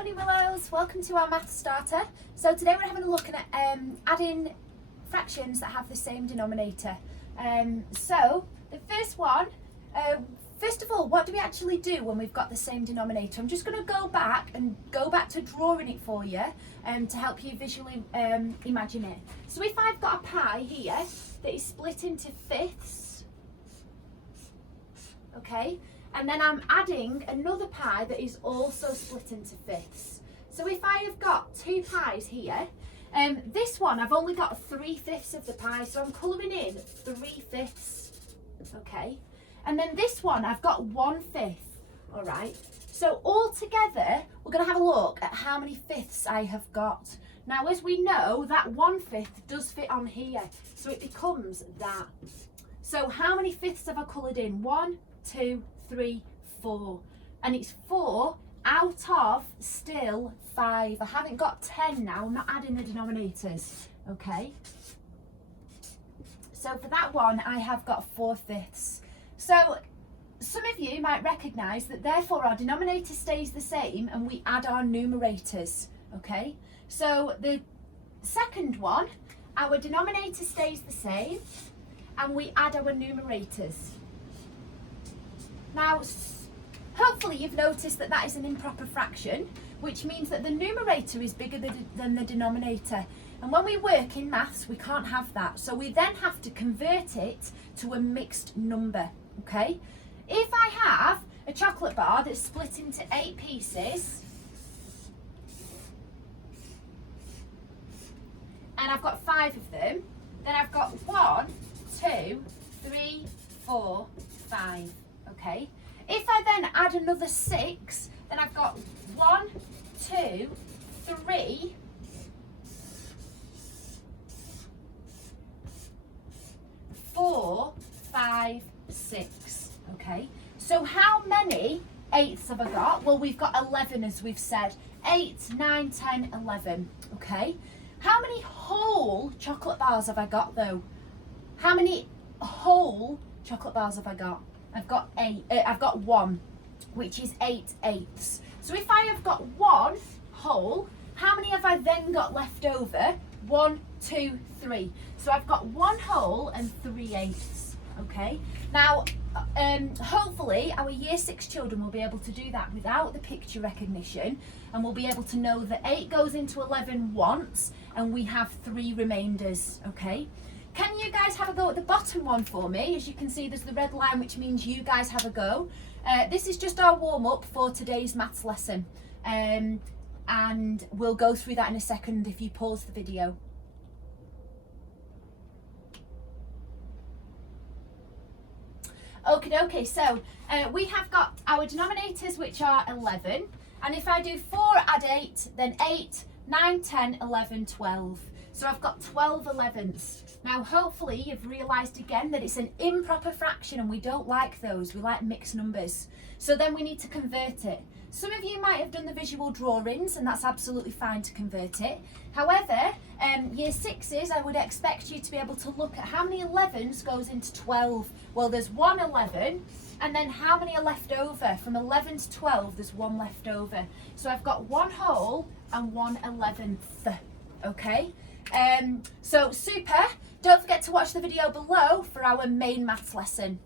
Morning Willows, welcome to our math starter. So today we're having a look at adding fractions that have the same denominator. So the first one, first of all, what do we actually do when we've got the same denominator? I'm just going to go back to drawing it for you to help you visually imagine it. So if I've got a pie here that is split into fifths, okay, and then I'm adding another pie that is also split into fifths. So if I have got two pies here, this one I've only got 3/5 of the pie, so I'm colouring in 3/5, okay? And then this one I've got 1/5, all right? So all together, we're going to have a look at how many fifths I have got. Now, as we know, that 1/5 does fit on here, so it becomes that. So how many fifths have I coloured in? 1, 2, 3, 4. And it's 4 out of still 5. I haven't got 10 now, I'm not adding the denominators, okay? So for that one, I have got 4/5. So some of you might recognise that therefore our denominator stays the same and we add our numerators, okay? So the second one, our denominator stays the same and we add our numerators. Now, hopefully you've noticed that that is an improper fraction, which means that the numerator is bigger than the denominator. And when we work in maths, we can't have that. So we then have to convert it to a mixed number, okay? If I have a chocolate bar that's split into 8 pieces, and I've got 5 of them, then I've got 1, 2, 3, 4, 5. Okay. If I then add another 6, then I've got 1, 2, 3, 4, 5, 6. Okay. So how many eighths have I got? Well, we've got 11, as we've said. 8, 9, 10, 11. Okay. How many whole chocolate bars have I got though? How many whole chocolate bars have I got? I've got 8. I've got 1, which is 8/8. So if I have got 1 whole, how many have I then got left over? 1, 2, 3. So I've got 1 whole and 3/8. Okay. Now, hopefully our Year 6 children will be able to do that without the picture recognition, and we'll be able to know that 8 goes into 11 once, and we have 3 remainders. Okay. Can you guys have a go at the bottom one for me? As you can see, there's the red line, which means you guys have a go. This is just our warm-up for today's maths lesson. And we'll go through that in a second if you pause the video. Okay, so we have got our denominators, which are 11. And if I do 4 add 8, then 8, 9, 10, 11, 12. So I've got 12 11ths. Now, hopefully you've realised again that it's an improper fraction and we don't like those. We like mixed numbers. So then we need to convert it. Some of you might have done the visual drawings, and that's absolutely fine to convert it. However, Year 6s, I would expect you to be able to look at how many 11s goes into 12. Well, there's 1 11, and then how many are left over? From 11 to 12, there's 1 left over. So I've got 1 whole and 1 11th, okay? So super. Don't forget to watch the video below for our main maths lesson.